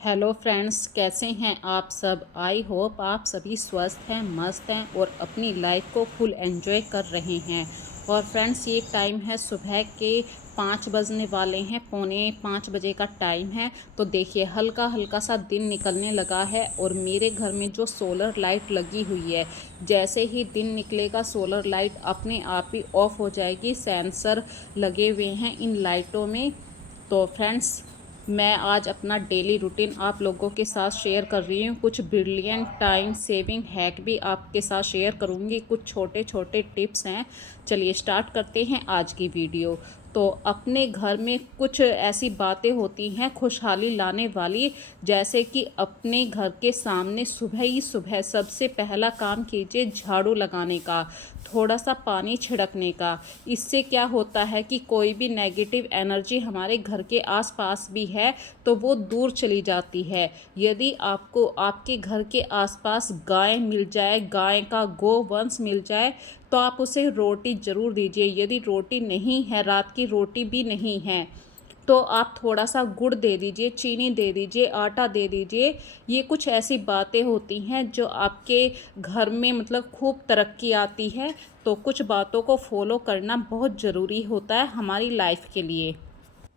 Hello friends, कैसे हैं आप सब। आई होप आप सभी स्वस्थ हैं, मस्त हैं और अपनी लाइफ को फुल एंजॉय कर रहे हैं। और फ्रेंड्स, ये टाइम है सुबह के 5 बजने वाले हैं, पौने 5 बजे का टाइम है। तो देखिए, हल्का हल्का सा दिन निकलने लगा है और मेरे घर में जो सोलर लाइट लगी हुई है, जैसे ही दिन निकलेगा सोलर लाइट अपने आप ही ऑफ हो जाएगी। सेंसर लगे हुए हैं इन लाइटों में। तो फ्रेंड्स, मैं आज अपना डेली रूटीन आप लोगों के साथ शेयर कर रही हूँ। कुछ ब्रिलियंट टाइम सेविंग हैक भी आपके साथ शेयर करूँगी। कुछ छोटे छोटे टिप्स हैं। चलिए स्टार्ट करते हैं आज की वीडियो। तो अपने घर में कुछ ऐसी बातें होती हैं खुशहाली लाने वाली, जैसे कि अपने घर के सामने सुबह ही सुबह सबसे पहला काम कीजिए झाड़ू लगाने का, थोड़ा सा पानी छिड़कने का। इससे क्या होता है कि कोई भी नेगेटिव एनर्जी हमारे घर के आसपास भी है तो वो दूर चली जाती है। यदि आपको आपके घर के आसपास गाय मिल जाए, गाय का गोवंश मिल जाए, तो आप उसे रोटी ज़रूर दीजिए। यदि रोटी नहीं है, रात की रोटी भी नहीं है, तो आप थोड़ा सा गुड़ दे दीजिए, चीनी दे दीजिए, आटा दे दीजिए। ये कुछ ऐसी बातें होती हैं जो आपके घर में मतलब खूब तरक्की आती है। तो कुछ बातों को फॉलो करना बहुत ज़रूरी होता है हमारी लाइफ के लिए।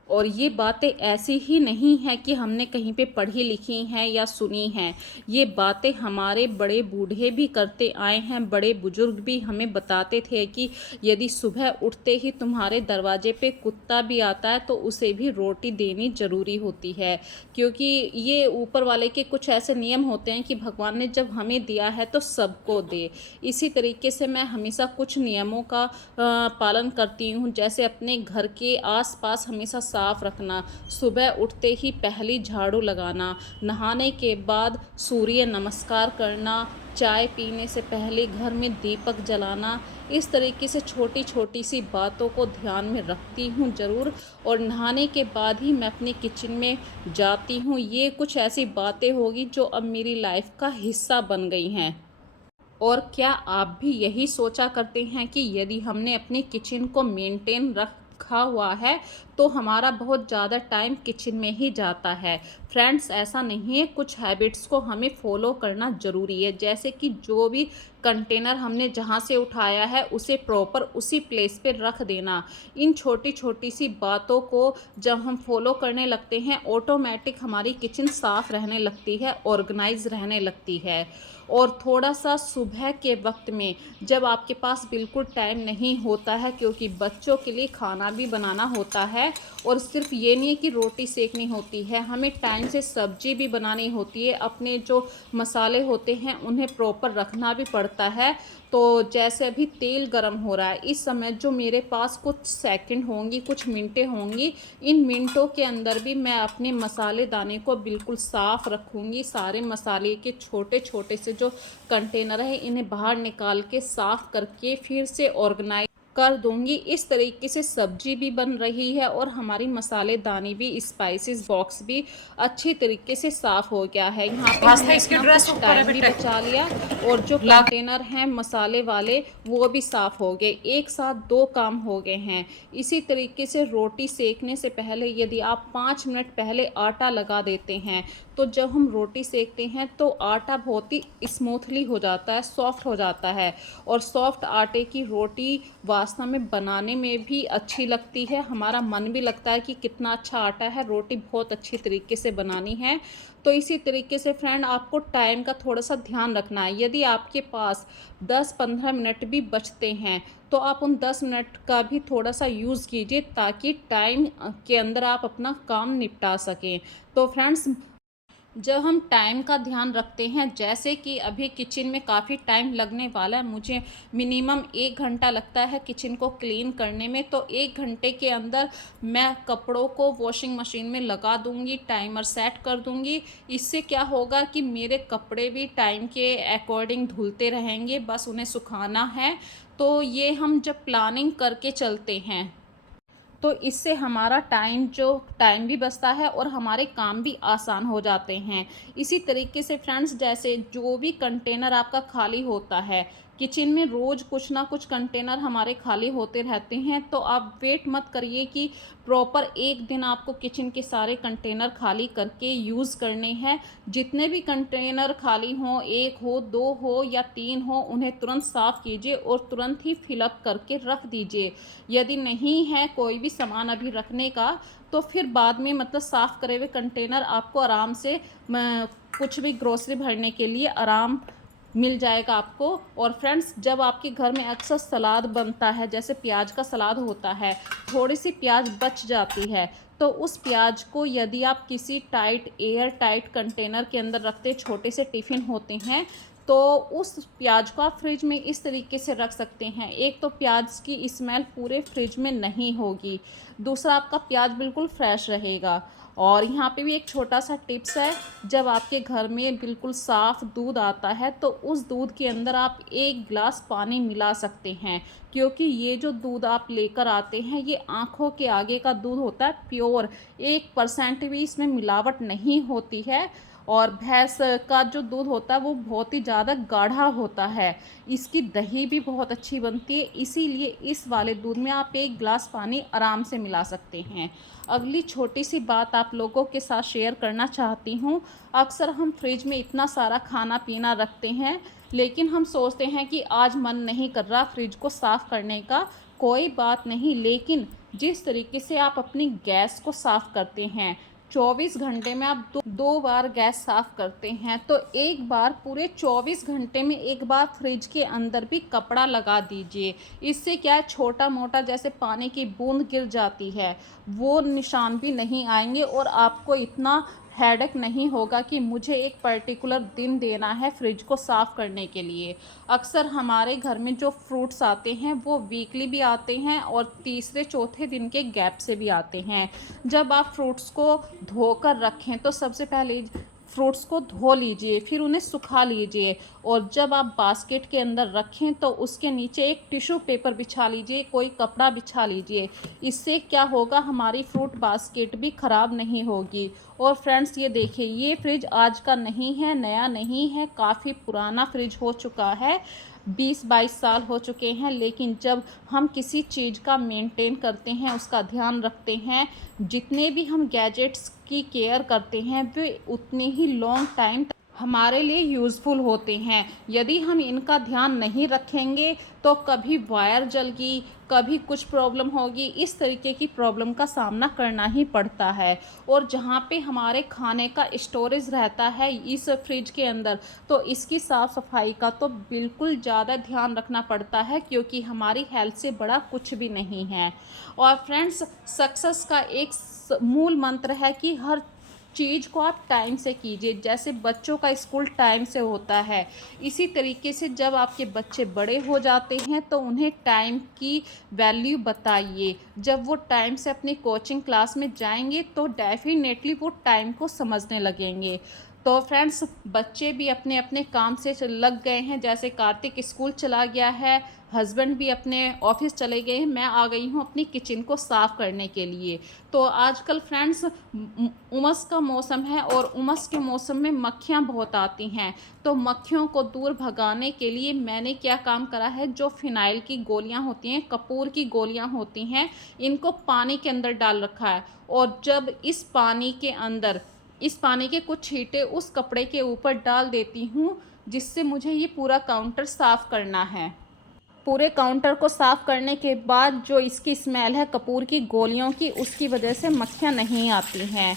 और ये बातें ऐसी ही नहीं हैं कि हमने कहीं पे पढ़ी लिखी हैं या सुनी हैं। ये बातें हमारे बड़े बूढ़े भी करते आए हैं, बड़े बुजुर्ग भी हमें बताते थे कि यदि सुबह उठते ही तुम्हारे दरवाजे पे कुत्ता भी आता है तो उसे भी रोटी देनी ज़रूरी होती है। क्योंकि ये ऊपर वाले के कुछ ऐसे नियम होते हैं कि भगवान ने जब हमें दिया है तो सबको दे। इसी तरीके से मैं हमेशा कुछ नियमों का पालन करती हूँ, जैसे अपने घर के आसपास हमेशा साफ रखना, सुबह उठते ही पहली झाड़ू लगाना, नहाने के बाद सूर्य नमस्कार करना, चाय पीने से पहले घर में दीपक जलाना। इस तरीके से छोटी छोटी सी बातों को ध्यान में रखती हूँ ज़रूर। और नहाने के बाद ही मैं अपने किचन में जाती हूँ। ये कुछ ऐसी बातें होगी जो अब मेरी लाइफ का हिस्सा बन गई हैं। और क्या आप भी यही सोचा करते हैं कि यदि हमने अपने किचन को मेंटेन रखा हुआ है तो हमारा बहुत ज़्यादा टाइम किचन में ही जाता है। फ्रेंड्स, ऐसा नहीं है। कुछ हैबिट्स को हमें फॉलो करना ज़रूरी है, जैसे कि जो भी कंटेनर हमने जहाँ से उठाया है उसे प्रॉपर उसी प्लेस पे रख देना। इन छोटी छोटी सी बातों को जब हम फॉलो करने लगते हैं, ऑटोमेटिक हमारी किचन साफ़ रहने लगती है, ऑर्गेनाइज रहने लगती है। और थोड़ा सा सुबह के वक्त में जब आपके पास बिल्कुल टाइम नहीं होता है, क्योंकि बच्चों के लिए खाना भी बनाना होता है और सिर्फ ये नहीं है कि रोटी सेकनी होती है, हमें टाइम से सब्जी भी बनानी होती है। अपने जो मसाले होते हैं उन्हें प्रॉपर रखना भी पड़ता है। तो जैसे अभी तेल गरम हो रहा है, इस समय जो मेरे पास कुछ सेकंड होंगी, कुछ मिनटें होंगी, इन मिनटों के अंदर भी मैं अपने मसाले दाने को बिल्कुल साफ़ रखूँगी। सारे मसाले के छोटे छोटे से जो कंटेनर है इन्हें बाहर निकाल के साफ़ करके फिर से ऑर्गेनाइज कर दूंगी। इस तरीके से सब्जी भी बन रही है और हमारी मसालेदानी भी, स्पाइसेस बॉक्स भी अच्छी तरीके से साफ़ हो गया है। यहाँ पे आस्था हमने इसकी अपना ड्रेस कुछ ऊपर है टाइम भी बेटे। बचा लिया और जो लाग कंटेनर हैं मसाले वाले वो भी साफ़ हो गए। एक साथ दो काम हो गए हैं। इसी तरीके से रोटी सेकने से पहले यदि आप 5 मिनट पहले आटा लगा देते हैं तो जब हम रोटी सेकते हैं तो आटा बहुत ही स्मूथली हो जाता है, सॉफ्ट हो जाता है। और सॉफ्ट आटे की रोटी वास्तव में बनाने में भी अच्छी लगती है। हमारा मन भी लगता है कि कितना अच्छा आटा है, रोटी बहुत अच्छी तरीके से बनानी है। तो इसी तरीके से फ्रेंड, आपको टाइम का थोड़ा सा ध्यान रखना है। यदि आपके पास 10-15 मिनट भी बचते हैं तो आप उन 10 मिनट का भी थोड़ा सा यूज़ कीजिए ताकि टाइम के अंदर आप अपना काम निपटा सकें। तो फ्रेंड्स, जब हम टाइम का ध्यान रखते हैं, जैसे कि अभी किचन में काफ़ी टाइम लगने वाला है, मुझे मिनिमम 1 घंटा लगता है किचन को क्लीन करने में, तो 1 घंटे के अंदर मैं कपड़ों को वॉशिंग मशीन में लगा दूंगी, टाइमर सेट कर दूंगी। इससे क्या होगा कि मेरे कपड़े भी टाइम के अकॉर्डिंग धुलते रहेंगे, बस उन्हें सुखाना है। तो ये हम जब प्लानिंग करके चलते हैं तो इससे हमारा टाइम भी बचता है और हमारे काम भी आसान हो जाते हैं। इसी तरीके से फ्रेंड्स, जैसे जो भी कंटेनर आपका खाली होता है, किचन में रोज़ कुछ ना कुछ कंटेनर हमारे खाली होते रहते हैं, तो आप वेट मत करिए कि प्रॉपर एक दिन आपको किचन के सारे कंटेनर खाली करके यूज़ करने हैं। जितने भी कंटेनर खाली हों, 1 हो, 2 हो या 3 हो, उन्हें तुरंत साफ़ कीजिए और तुरंत ही फिलअप करके रख दीजिए। यदि नहीं है कोई भी सामान अभी रखने का, तो फिर बाद में मतलब साफ़ करे हुए कंटेनर आपको आराम से कुछ भी ग्रोसरी भरने के लिए आराम मिल जाएगा आपको। और फ्रेंड्स, जब आपके घर में अक्सर सलाद बनता है, जैसे प्याज का सलाद होता है, थोड़ी सी प्याज बच जाती है, तो उस प्याज को यदि आप किसी टाइट एयर टाइट कंटेनर के अंदर रखते, छोटे से टिफ़िन होते हैं, तो उस प्याज को आप फ्रिज में इस तरीके से रख सकते हैं। एक तो प्याज की स्मेल पूरे फ्रिज में नहीं होगी, दूसरा आपका प्याज बिल्कुल फ्रेश रहेगा। और यहाँ पे भी एक छोटा सा टिप्स है, जब आपके घर में बिल्कुल साफ़ दूध आता है, तो उस दूध के अंदर आप 1 गिलास पानी मिला सकते हैं, क्योंकि ये जो दूध आप लेकर आते हैं, ये आँखों के आगे का दूध होता है, प्योर, 1% भी इसमें मिलावट नहीं होती है। और भैंस का जो दूध होता है वो बहुत ही ज़्यादा गाढ़ा होता है, इसकी दही भी बहुत अच्छी बनती है, इसीलिए इस वाले दूध में आप 1 गिलास पानी आराम से मिला सकते हैं। अगली छोटी सी बात आप लोगों के साथ शेयर करना चाहती हूँ। अक्सर हम फ्रिज में इतना सारा खाना पीना रखते हैं, लेकिन हम सोचते हैं कि आज मन नहीं कर रहा फ्रिज को साफ़ करने का। कोई बात नहीं, लेकिन जिस तरीके से आप अपनी गैस को साफ़ करते हैं, 24 घंटे में आप दो बार गैस साफ़ करते हैं, तो एक बार पूरे 24 घंटे में एक बार फ्रिज के अंदर भी कपड़ा लगा दीजिए। इससे क्या है, छोटा मोटा जैसे पानी की बूंद गिर जाती है, वो निशान भी नहीं आएंगे और आपको इतना हेडेक नहीं होगा कि मुझे एक पर्टिकुलर दिन देना है फ्रिज को साफ़ करने के लिए। अक्सर हमारे घर में जो फ्रूट्स आते हैं वो वीकली भी आते हैं और तीसरे चौथे दिन के गैप से भी आते हैं। जब आप फ्रूट्स को धोकर रखें, तो सबसे पहले फ्रूट्स को धो लीजिए, फिर उन्हें सुखा लीजिए, और जब आप बास्केट के अंदर रखें तो उसके नीचे एक टिश्यू पेपर बिछा लीजिए, कोई कपड़ा बिछा लीजिए। इससे क्या होगा, हमारी फ्रूट बास्केट भी ख़राब नहीं होगी। और फ्रेंड्स, ये देखिए, ये फ्रिज आज का नहीं है, नया नहीं है, काफ़ी पुराना फ्रिज हो चुका है, 20-22 साल हो चुके हैं। लेकिन जब हम किसी चीज़ का मेंटेन करते हैं, उसका ध्यान रखते हैं, जितने भी हम गैजेट्स की केयर करते हैं, वे उतने ही लॉन्ग टाइम हमारे लिए यूज़फुल होते हैं। यदि हम इनका ध्यान नहीं रखेंगे, तो कभी वायर जल गई, कभी कुछ प्रॉब्लम होगी, इस तरीके की प्रॉब्लम का सामना करना ही पड़ता है। और जहाँ पे हमारे खाने का स्टोरेज रहता है इस फ्रिज के अंदर, तो इसकी साफ़ सफाई का तो बिल्कुल ज़्यादा ध्यान रखना पड़ता है, क्योंकि हमारी हेल्थ से बड़ा कुछ भी नहीं है। और फ्रेंड्स, सक्सेस का एक मूल मंत्र है कि हर चीज़ को आप टाइम से कीजिए। जैसे बच्चों का स्कूल टाइम से होता है, इसी तरीके से जब आपके बच्चे बड़े हो जाते हैं, तो उन्हें टाइम की वैल्यू बताइए। जब वो टाइम से अपनी कोचिंग क्लास में जाएंगे, तो डेफिनेटली वो टाइम को समझने लगेंगे। तो फ्रेंड्स, बच्चे भी अपने अपने काम से लग गए हैं, जैसे कार्तिक स्कूल चला गया है, हस्बैंड भी अपने ऑफिस चले गए हैं, मैं आ गई हूँ अपनी किचन को साफ़ करने के लिए। तो आजकल फ्रेंड्स, उमस का मौसम है, और उमस के मौसम में मक्खियाँ बहुत आती हैं। तो मक्खियों को दूर भगाने के लिए मैंने क्या काम करा है, जो फिनाइल की गोलियाँ होती हैं, कपूर की गोलियाँ होती हैं, इनको पानी के अंदर डाल रखा है। और जब इस पानी के कुछ छींटे उस कपड़े के ऊपर डाल देती हूँ, जिससे मुझे ये पूरा काउंटर साफ़ करना है। पूरे काउंटर को साफ़ करने के बाद जो इसकी स्मेल है कपूर की गोलियों की, उसकी वजह से मक्खियाँ नहीं आती हैं।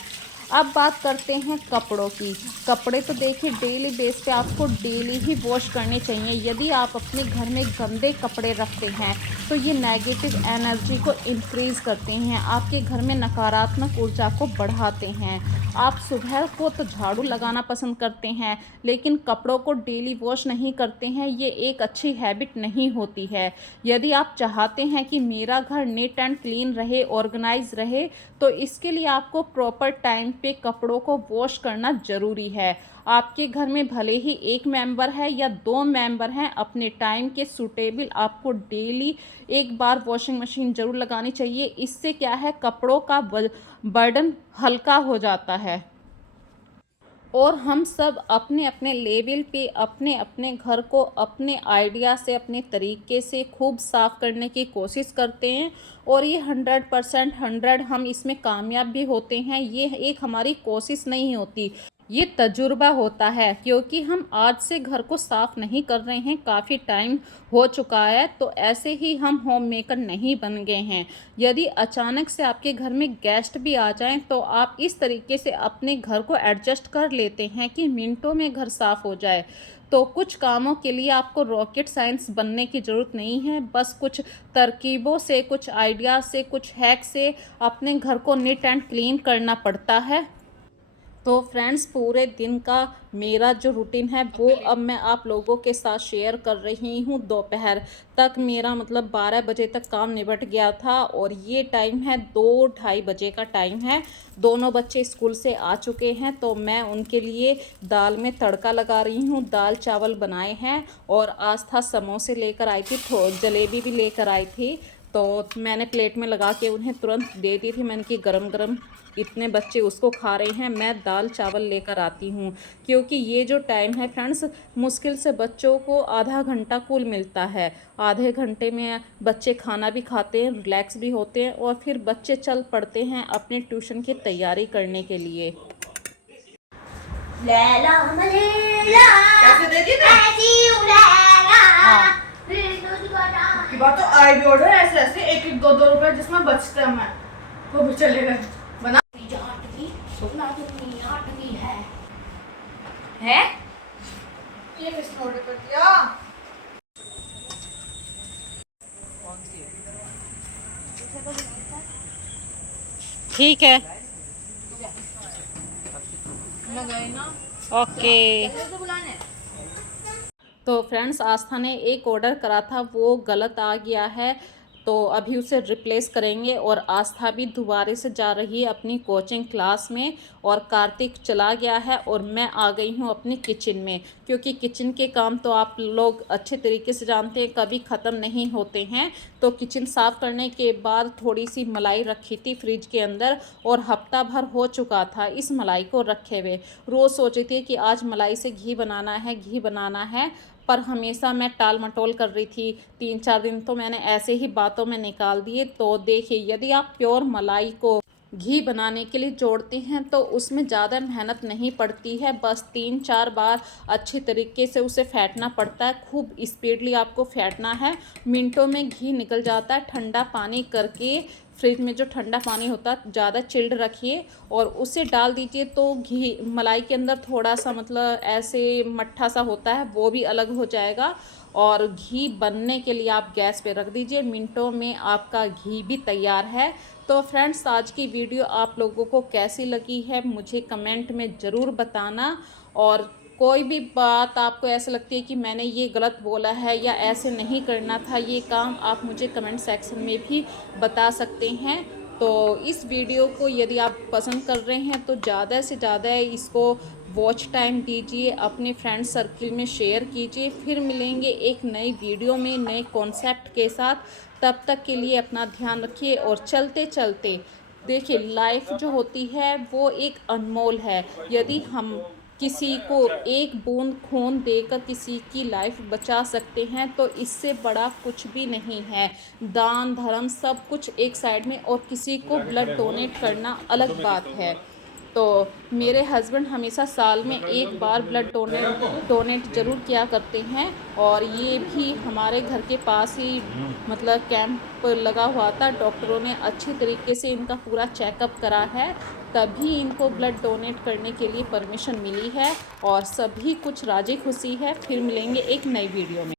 अब बात करते हैं कपड़ों की। कपड़े तो देखिए, डेली बेस पे आपको डेली ही वॉश करने चाहिए। यदि आप अपने घर में गंदे कपड़े रखते हैं, तो ये नेगेटिव एनर्जी को इंक्रीज़ करते हैं, आपके घर में नकारात्मक ऊर्जा को बढ़ाते हैं। आप सुबह को तो झाड़ू लगाना पसंद करते हैं, लेकिन कपड़ों को डेली वॉश नहीं करते हैं, ये एक अच्छी हैबिट नहीं होती है। यदि आप चाहते हैं कि मेरा घर नीट एंड क्लीन रहे, ऑर्गेनाइज रहे, तो इसके लिए आपको प्रॉपर टाइम पे कपड़ों को वॉश करना ज़रूरी है। आपके घर में भले ही 1 मेंबर है या 2 मेंबर हैं, अपने टाइम के सूटेबल आपको डेली एक बार वॉशिंग मशीन ज़रूर लगानी चाहिए। इससे क्या है, कपड़ों का बर्डन हल्का हो जाता है। और हम सब अपने अपने लेवल पे अपने अपने घर को अपने आइडिया से अपने तरीके से खूब साफ़ करने की कोशिश करते हैं और ये 100% 100 हम इसमें कामयाब भी होते हैं। ये एक हमारी कोशिश नहीं होती, ये तजुर्बा होता है, क्योंकि हम आज से घर को साफ़ नहीं कर रहे हैं, काफ़ी टाइम हो चुका है। तो ऐसे ही हम होम मेकर नहीं बन गए हैं। यदि अचानक से आपके घर में गेस्ट भी आ जाएं तो आप इस तरीके से अपने घर को एडजस्ट कर लेते हैं कि मिनटों में घर साफ़ हो जाए। तो कुछ कामों के लिए आपको रॉकेट साइंस बनने की ज़रूरत नहीं है, बस कुछ तरकीबों से, कुछ आइडिया से, कुछ हैक से अपने घर को नीट एंड क्लीन करना पड़ता है। तो फ्रेंड्स, पूरे दिन का मेरा जो रूटीन है वो अब मैं आप लोगों के साथ शेयर कर रही हूँ। दोपहर तक मेरा मतलब 12 बजे तक काम निपट गया था और ये टाइम है 2-2:30 बजे का टाइम है। दोनों बच्चे स्कूल से आ चुके हैं तो मैं उनके लिए दाल में तड़का लगा रही हूँ। दाल चावल बनाए हैं और आस्था समोसे लेकर आई थी, जलेबी भी लेकर आई थी, तो मैंने प्लेट में लगा के उन्हें तुरंत दे दी थी। मैंने कि गरम गरम इतने बच्चे उसको खा रहे हैं, मैं दाल चावल लेकर आती हूँ। क्योंकि ये जो टाइम है फ्रेंड्स, मुश्किल से बच्चों को आधा घंटा कुल मिलता है। आधे घंटे में बच्चे खाना भी खाते हैं, रिलैक्स भी होते हैं और फिर बच्चे चल पड़ते हैं अपने ट्यूशन की तैयारी करने के लिए। लैला मलेला कैसे दे दी मैं? ऐसी हूँ लैला। हाँ। फिर तुझको की बात तो आई भी ऑर्डर ऐसे ऐसे 1-1 2-2 रुपए जिसमें बचते हैं, मैं वो भी चलेगा बना जाट की सुना दुनिया आट की है। ये किसने ऑर्डर कर दिया? ठीक है, मैं गई ना ओके। कैसे बुलाने? तो फ्रेंड्स, आस्था ने एक ऑर्डर करा था, वो गलत आ गया है, तो अभी उसे रिप्लेस करेंगे। और आस्था भी दोबारा से जा रही है अपनी कोचिंग क्लास में और कार्तिक चला गया है और मैं आ गई हूँ अपनी किचन में। क्योंकि किचन के काम तो आप लोग अच्छे तरीके से जानते हैं, कभी ख़त्म नहीं होते हैं। तो किचन साफ़ करने के बाद थोड़ी सी मलाई रखी थी फ्रिज के अंदर और हफ्ता भर हो चुका था इस मलाई को रखे हुए। रोज़ सोची थी कि आज मलाई से घी बनाना है, घी बनाना है, पर हमेशा मैं टाल मटोल कर रही थी। 3-4 दिन तो मैंने ऐसे ही बातों में निकाल दिए। तो देखिए, यदि आप प्योर मलाई को घी बनाने के लिए जोड़ते हैं तो उसमें ज़्यादा मेहनत नहीं पड़ती है, बस 3-4 बार अच्छे तरीके से उसे फेंटना पड़ता है। खूब स्पीडली आपको फेंटना है, मिनटों में घी निकल जाता है। ठंडा पानी करके फ्रिज में जो ठंडा पानी होता है ज़्यादा चिल्ड रखिए और उसे डाल दीजिए, तो घी मलाई के अंदर थोड़ा सा मतलब ऐसे मट्ठा सा होता है, वो भी अलग हो जाएगा। और घी बनने के लिए आप गैस पे रख दीजिए, मिनटों में आपका घी भी तैयार है। तो फ्रेंड्स, आज की वीडियो आप लोगों को कैसी लगी है मुझे कमेंट में ज़रूर बताना। और कोई भी बात आपको ऐसा लगती है कि मैंने ये गलत बोला है या ऐसे नहीं करना था ये काम, आप मुझे कमेंट सेक्शन में भी बता सकते हैं। तो इस वीडियो को यदि आप पसंद कर रहे हैं तो ज़्यादा से ज़्यादा इसको वॉच टाइम दीजिए, अपने फ्रेंड सर्किल में शेयर कीजिए। फिर मिलेंगे एक नई वीडियो में नए कॉन्सेप्ट के साथ। तब तक के लिए अपना ध्यान रखिए और चलते चलते देखिए, लाइफ जो होती है वो एक अनमोल है। यदि हम किसी को एक बूंद खून देकर किसी की लाइफ बचा सकते हैं तो इससे बड़ा कुछ भी नहीं है। दान धर्म सब कुछ एक साइड में और किसी को ब्लड डोनेट करना अलग बात है। तो मेरे हस्बैंड हमेशा साल में एक बार ब्लड डोनेट ज़रूर किया करते हैं और ये भी हमारे घर के पास ही मतलब कैंप लगा हुआ था। डॉक्टरों ने अच्छी तरीके से इनका पूरा चेकअप करा है, तभी इनको ब्लड डोनेट करने के लिए परमिशन मिली है और सभी कुछ राजी खुशी है। फिर मिलेंगे एक नई वीडियो में।